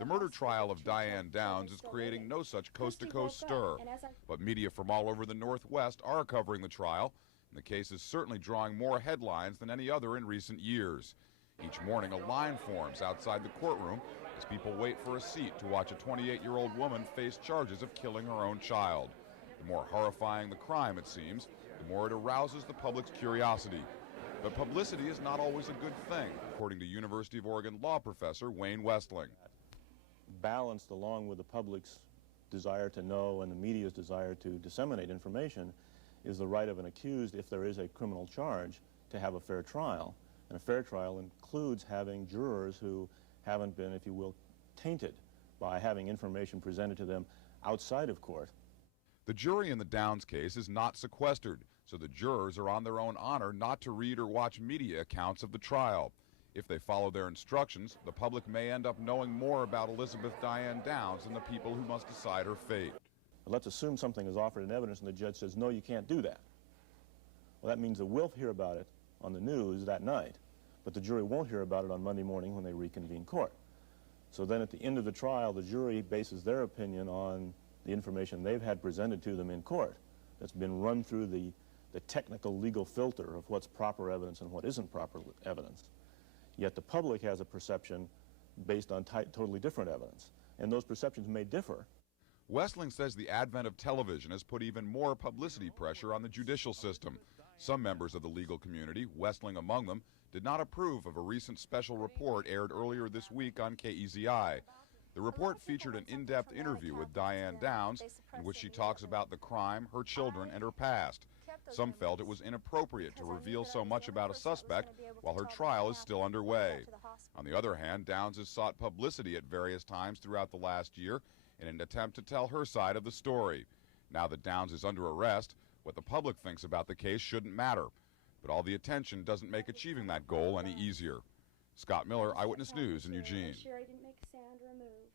The murder trial of Diane Downs is creating no such coast-to-coast stir, but media from all over the Northwest are covering the trial, and the case is certainly drawing more headlines than any other in recent years. Each morning, a line forms outside the courtroom as people wait for a seat to watch a 28-year-old woman face charges of killing her own child. The more horrifying the crime, it seems, the more it arouses the public's curiosity. But publicity is not always a good thing, according to University of Oregon law professor Wayne Westling. Balanced along with the public's desire to know and the media's desire to disseminate information is the right of an accused, if there is a criminal charge, to have a fair trial. And a fair trial includes having jurors who haven't been, if you will, tainted by having information presented to them outside of court. The jury in the Downs case is not sequestered, so the jurors are on their own honor not to read or watch media accounts of the trial. If they follow their instructions, the public may end up knowing more about Elizabeth Diane Downs than the people who must decide her fate. But let's assume something is offered in evidence and the judge says, no, you can't do that. Well, that means that we'll hear about it on the news that night, but the jury won't hear about it on Monday morning when they reconvene court. So then at the end of the trial, the jury bases their opinion on the information they've had presented to them in court that's been run through the technical legal filter of what's proper evidence and what isn't proper evidence. Yet the public has a perception based on totally different evidence, and those perceptions may differ. Westling says the advent of television has put even more publicity pressure on the judicial system. Some members of the legal community, Westling among them, did not approve of a recent special report aired earlier this week on KEZI. The report featured an in-depth interview with Diane Downs in which she talks about the crime, her children, and her past. Some felt it was inappropriate to reveal so much about a suspect while her trial is still underway. On the other hand, Downs has sought publicity at various times throughout the last year in an attempt to tell her side of the story. Now that Downs is under arrest, what the public thinks about the case shouldn't matter. But all the attention doesn't make achieving that goal any easier. Scott Miller, Eyewitness News in Eugene. Sure I didn't make a sound or a move.